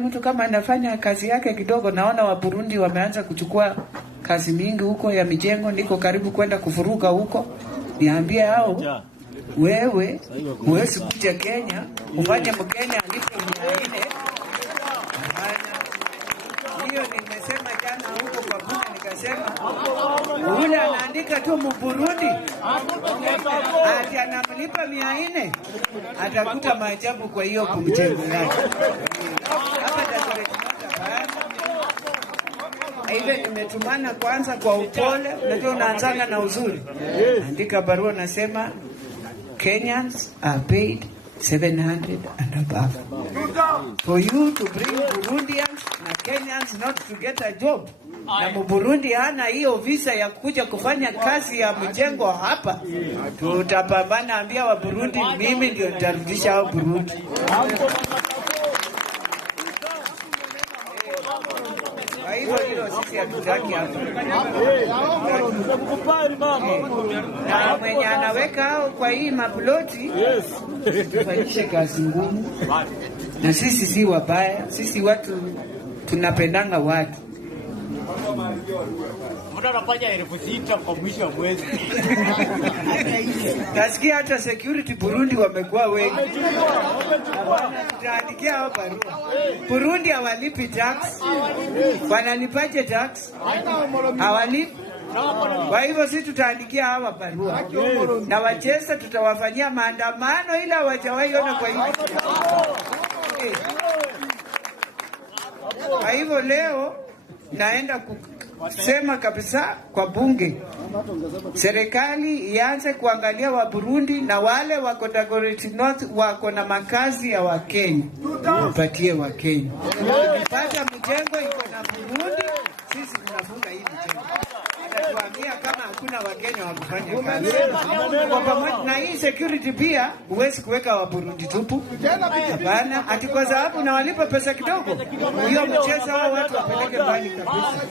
Mtu kama anafanya kazi yake kidogo, naona wa Burundi wameanza kuchukua kazi mingi huko ya mijengo, niko karibu kwenda kufuruka huko. Niambie hao, wewe huwezi kuja Kenya ufanye Mkenya alipo 400. Hiyo nimesema jana huko kwa bunge, nikasema ule anaandika tu Burundi ati anamlipa 400, atakuta maajabu. Kwa hiyo kumjengo yake ile nimetumana kwanza kwa upole, ndio unaanzana na uzuri. Andika barua nasema Kenyans are paid 700 and above. For you to bring Burundians na Kenyans not to get a job. Na Burundi hana hiyo visa ya kuja kufanya kazi ya mjengo hapa. Tutapambana, ambia wa Burundi mimi ndio nitarudisha hao Burundi. Hivyo sisi hatutaki hapo. Na mwenye anaweka hao kwa hii maploti, tufanyishe kazi ngumu. Na sisi si wabaya, sisi watu tunapendanga watu. Mbona unafanya 6,000 kwa mwisho wa mwezi? Nasikia hata security Burundi wamekuwa wengi. Tutaandikia hao barua. Burundi hawalipi tax. Wanalipaje tax? Hawalipi. Kwa hivyo sisi tutaandikia hawa barua. Na Wachesa tutawafanyia maandamano ila hawajawahi ona kwa hivi. Kwa hivyo leo naenda kusema kabisa kwa bunge, serikali ianze kuangalia wa Burundi na wale wako Dagoretti North wako na makazi ya Wakenya, wapatie Wakenya. Ukipata mjengo iko na Burundi, sisi tunafunga hii mjengo. Tuambia kama hakuna Wakenya wa kufanya kazi. Kwa pamoja na hii security pia huwezi kuweka wa Burundi tupu. Hapana, ati kwa sababu na walipa pesa kidogo. Hiyo mchezo hao watu wapeleke mbali kabisa.